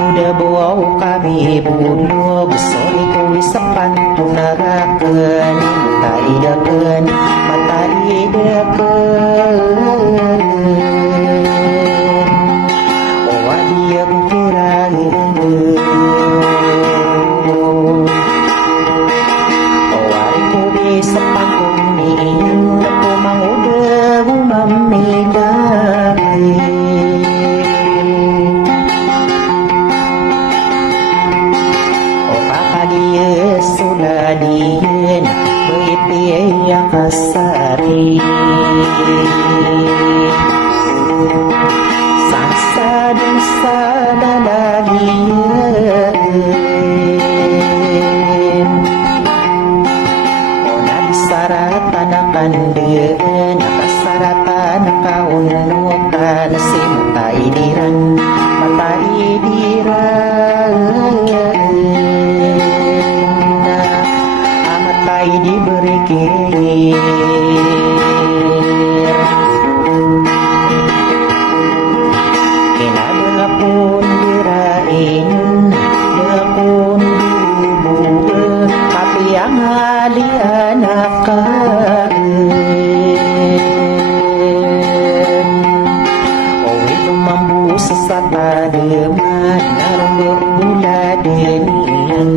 udah bau kami bulog sore kuwi sepan tunarakeun mata idekeun owa dieu kiraeun owa kuwi sepan kuning kumang udah mamilai Suladian beipia kasari sasa dan sadaladian ona disaratan kandeun kasaratan kaunukan si mata idiran diberi kir kena belakun dirain belakun dulu tapi yang ali anak owe mambu sesata deman narung berbula denian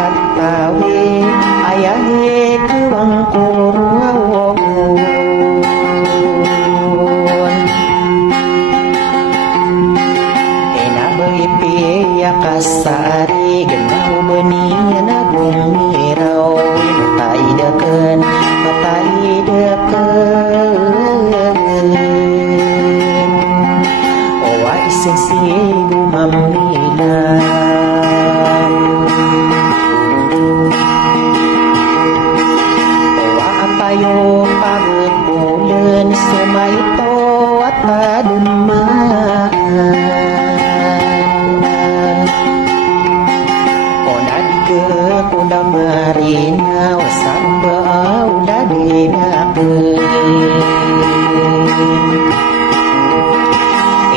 katawi ayahe kewang kurun ena beipia kasari genau bening agung mirau mata idekeun owa iseng si ibu mamila ayo pagepuleun sumaito atademan ona dikeun kuda marina wasamba ulah dinakeun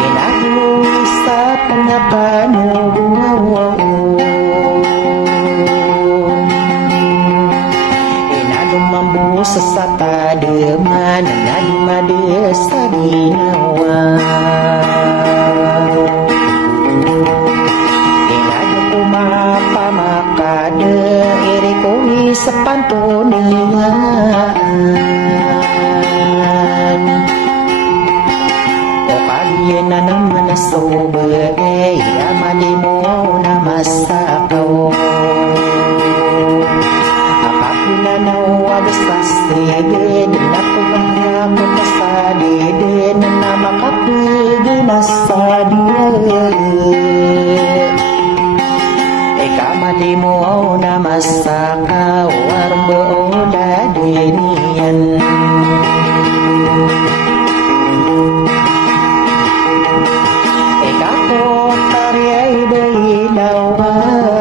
enak bisa penapanu sesata deman nadi madesa ginawa enadu kumapa makade iri kuwi sepantunian okaliena namana sobe amalimu namasakau wagas pasti den aku bahaya pasti den nama kapde nasadi eka madimu nama saka warbe oda denian eka potariai beilawan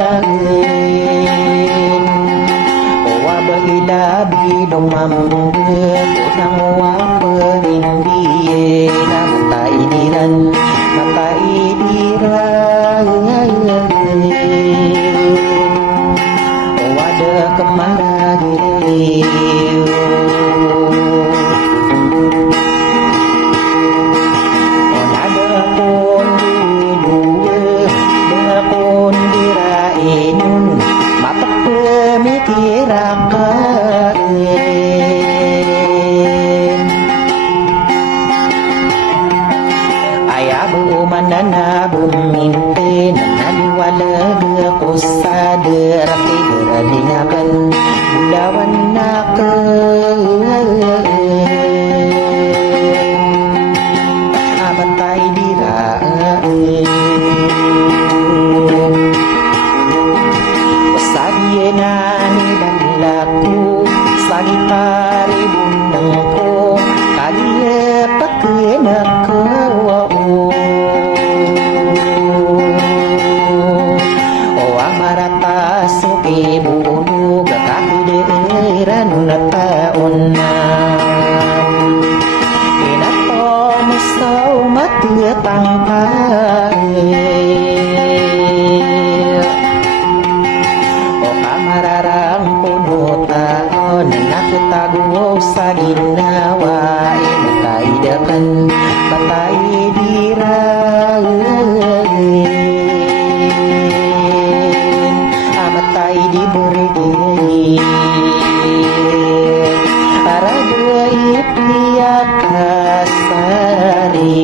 dabi dong mambe kudang waperin die mata idiran wada kemaragi onada pun dua pun dirainun mata pemikiran ayah bumanana bumimpi nani wala kusada raki geradingakan budawan abatai dirain wasadienani dan laku sagitari bundangku kadia pakenaku amarata suki bulu gakaki deran taunam nawa matai dekan matai dirang amatai diberi aragai pihak kasari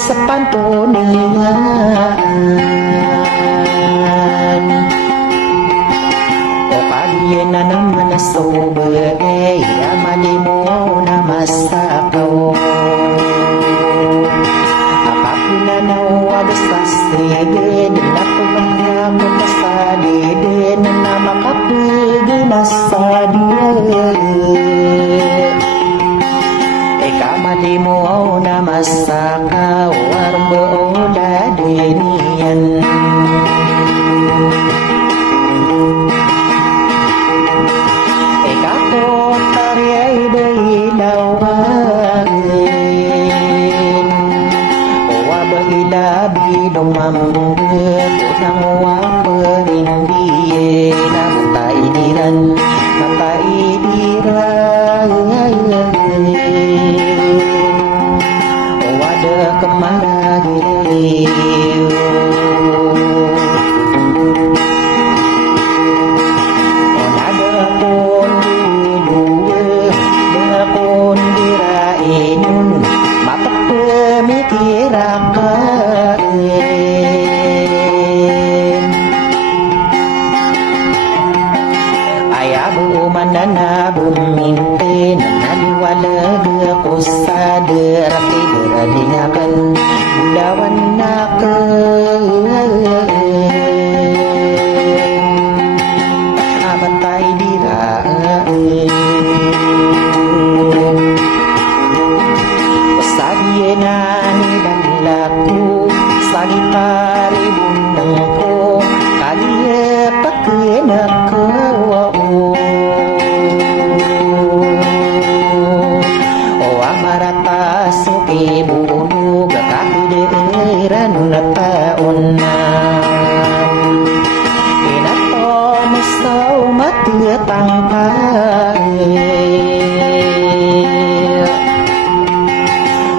sepantunian o kalian na naman sober amali mo na masakaw apapuna na wabas pastigid na pagkakamo pasalidin na makapigil na sadiyad kamali mo na masakaw arbo na dinian ikapo taryay dailawagin wabahilabi dumamugit unang waparindiye na mataidiran kemaragil onada pun dua pun dirainun mata pemikiran ayah bumanana bumintin naliwala kusadar tiduraniakan lawan nak amatai dirain pasagyenani dan laku sagitari bundangku kalie pakenakku amarata suki bulu gakahidiran na taon na inato musaw matiyatangkay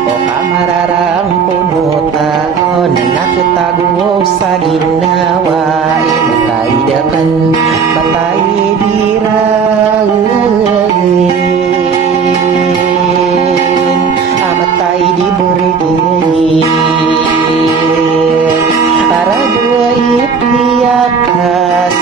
o kamararang puno taon nakitago sa ginawa inakaidakan patay dirain amatay diberi arada ipiakas